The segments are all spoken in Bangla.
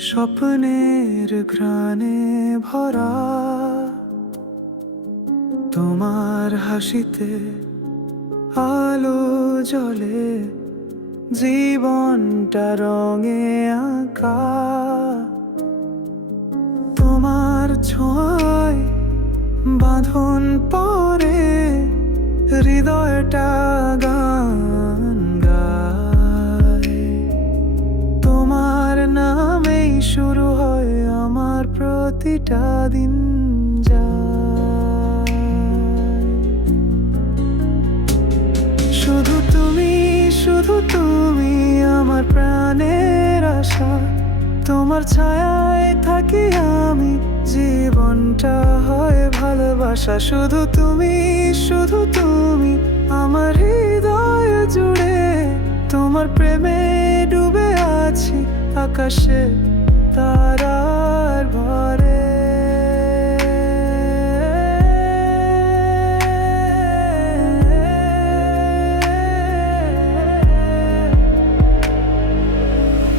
স্বপ্নের ঘ্রাণে ভরা তোমার হাসিতে আলো জ্বলে, জীবনটা রঙে আঁকা। তোমার ছোঁয়ায় বাঁধন পরে হৃদয়টা গান গায়। তোমার নামেই শুরু হয় আমার প্রতিটা দিন যায়। শুধু তুমি, শুধু তুমি আমার প্রাণের আশা। তোমার ছায়ায় থাকি আমি, জীবনটা হয় ভালোবাসা। শুধু তুমি, শুধু তুমি আমার হৃদয় জুড়ে। তোমার প্রেমে ডুবে আছি আকাশে তারার ভরে।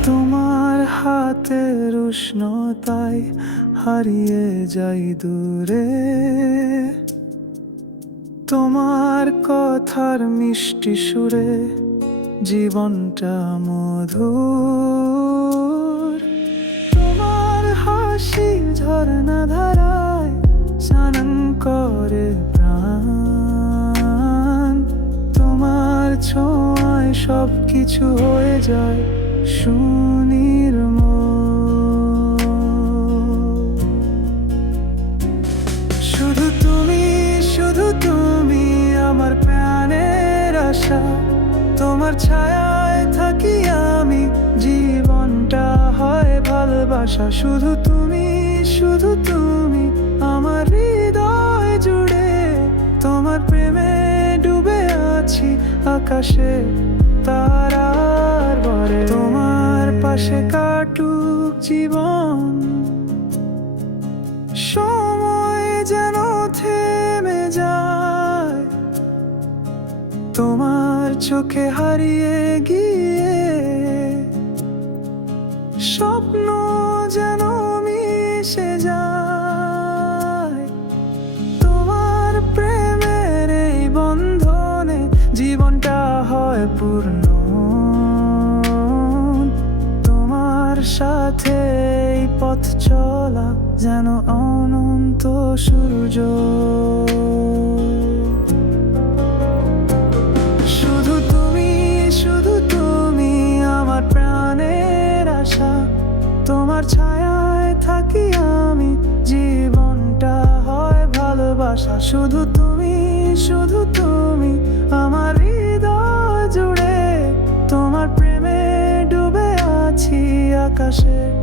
তোমার হাতের উষ্ণতায় হারিয়ে যাই দূরে। তোমার কথার মিষ্টি সুরে জীবনটা মধুর। তোমার হাসি ঝরনা ধারায় স্নান করে প্রাণ। তোমার ছোঁয়ায় সব কিছু হয়ে যায় সুনির্মল। শুধু তুমি, শুধু তুমি আমার প্রাণের আশা। তোমার ছায়ায় থাকি আমি, জীবনটা হয় ভালোবাসা। শুধু তুমি, শুধু তুমি আমার হৃদয় জুড়ে। তোমার প্রেমে ডুবে আছি আকাশে তারার ভরে। তোমার পাশে কাটুক জীবন, সময় যেন থেমে যায়। তোমার চোখে হারিয়ে গিয়ে স্বপ্ন যেন মিশে যায়। তোমার প্রেমের এই বন্ধনে জীবনটা হয় পূর্ণ। তোমার সাথে এই পথ চলা যেন অনন্ত সূর্য। শুধু তুমি, শুধু তুমি আমার প্রাণের আশা। তোমার ছায়ায় থাকি আমি, জীবনটা হয় ভালোবাসা। শুধু তুমি, শুধু তুমি আমার হৃদয় জুড়ে। তোমার প্রেমে ডুবে আছি আকাশে